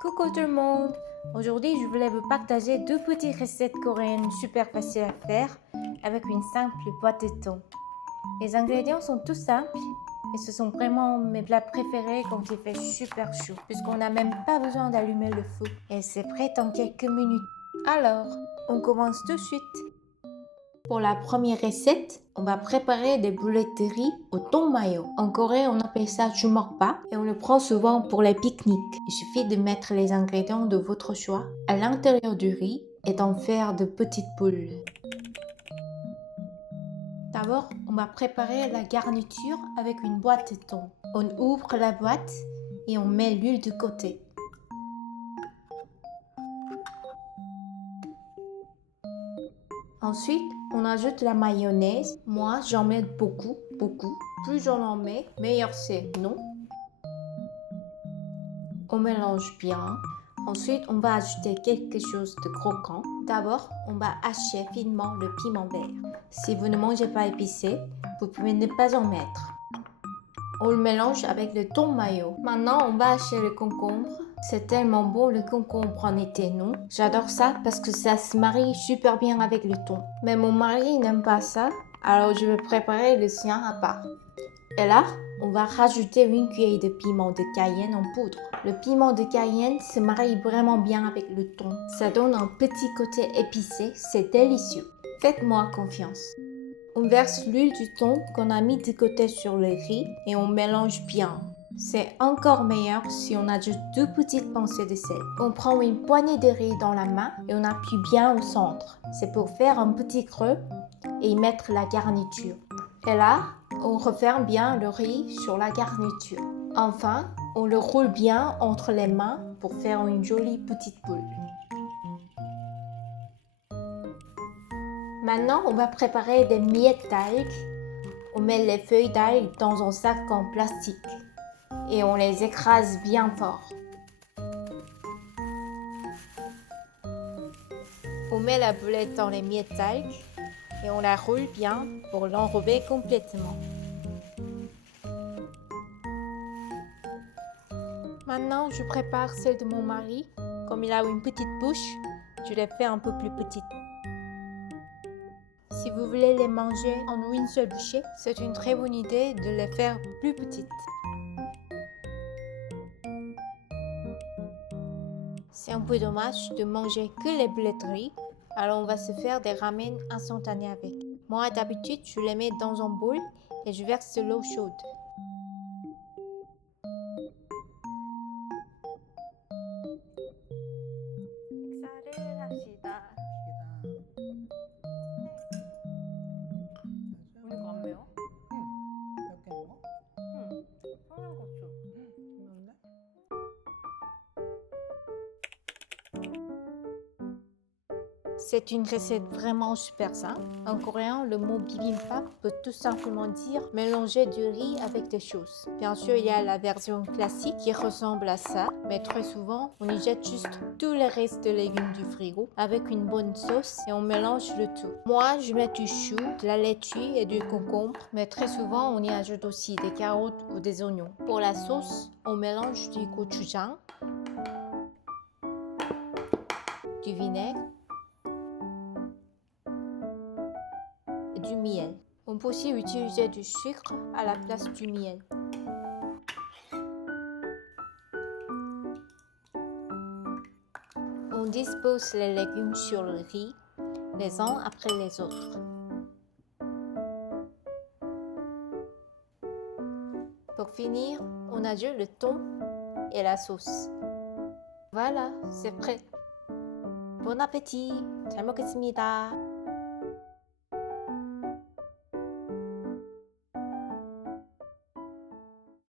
Coucou tout le monde! Aujourd'hui, je voulais vous partager deux petites recettes coréennes super faciles à faire avec une simple boîte de thon. Les ingrédients sont tout simples et ce sont vraiment mes plats préférés quand il fait super chaud puisqu'on n'a même pas besoin d'allumer le feu et c'est prêt en quelques minutes. Alors, on commence tout de suite. Pour la première recette, on va préparer des boulettes de riz au thon mayo. En Corée, on appelle ça jumokbap et on le prend souvent pour les pique-niques. Il suffit de mettre les ingrédients de votre choix à l'intérieur du riz et d'en faire de petites boules. D'abord, on va préparer la garniture avec une boîte de thon. On ouvre la boîte et on met l'huile de côté. Ensuite, on ajoute la mayonnaise. Moi, j'en mets beaucoup. Plus j'en en mets, meilleur c'est, non? On mélange bien. Ensuite, on va ajouter quelque chose de croquant. D'abord, on va hacher finement le piment vert. Si vous ne mangez pas épicé, vous pouvez ne pas en mettre. On le mélange avec le thon mayo. Maintenant, on va hacher le concombre. C'est tellement bon le concombre en été, non? J'adore ça parce que ça se marie super bien avec le thon. Mais mon mari n'aime pas ça, alors je vais préparer le sien à part. Et là, on va rajouter une cuillère de piment de Cayenne en poudre. Le piment de Cayenne se marie vraiment bien avec le thon. Ça donne un petit côté épicé, c'est délicieux. Faites-moi confiance. On verse l'huile du thon qu'on a mis de côté sur le riz et on mélange bien. C'est encore meilleur si on ajoute 2 petites pincées de sel. On prend une poignée de riz dans la main et on appuie bien au centre. C'est pour faire un petit creux et y mettre la garniture. Et là, on referme bien le riz sur la garniture. Enfin, on le roule bien entre les mains pour faire une jolie petite boule. Maintenant, on va préparer des miettes d'algues. On met les feuilles d'algues dans un sac en plastique et on les écrase bien fort. On met la boulette dans les miettes d'algues et on la roule bien pour l'enrober complètement. Maintenant, je prépare celle de mon mari. Comme il a une petite bouche, je l'ai fait un peu plus petite. Si vous voulez les manger en une seule bouchée, c'est une très bonne idée de les faire plus petites. C'est un peu dommage de manger que les boulettes de riz, alors on va se faire des ramen instantanés avec. Moi, d'habitude, je les mets dans un bol et je verse de l'eau chaude. 식사를 합시다. 오늘 이거 안 매워? 몇 개 먹어? 청양고추. 매운데? C'est une recette vraiment super simple. En coréen, le mot bibimbap peut tout simplement dire mélanger du riz avec des choses. Bien sûr, il y a la version classique qui ressemble à ça, mais très souvent, on y jette juste tous les restes de légumes du frigo avec une bonne sauce et on mélange le tout. Moi, je mets du chou, de la laitue et du concombre, mais très souvent, on y ajoute aussi des carottes ou des oignons. Pour la sauce, on mélange du gochujang, du vinaigre, du miel. On peut aussi utiliser du sucre à la place du miel. On dispose les légumes sur le riz, les uns après les autres. Pour finir, on ajoute le thon et la sauce. Voilà, c'est prêt. Bon appétit! 잘 먹겠습니다.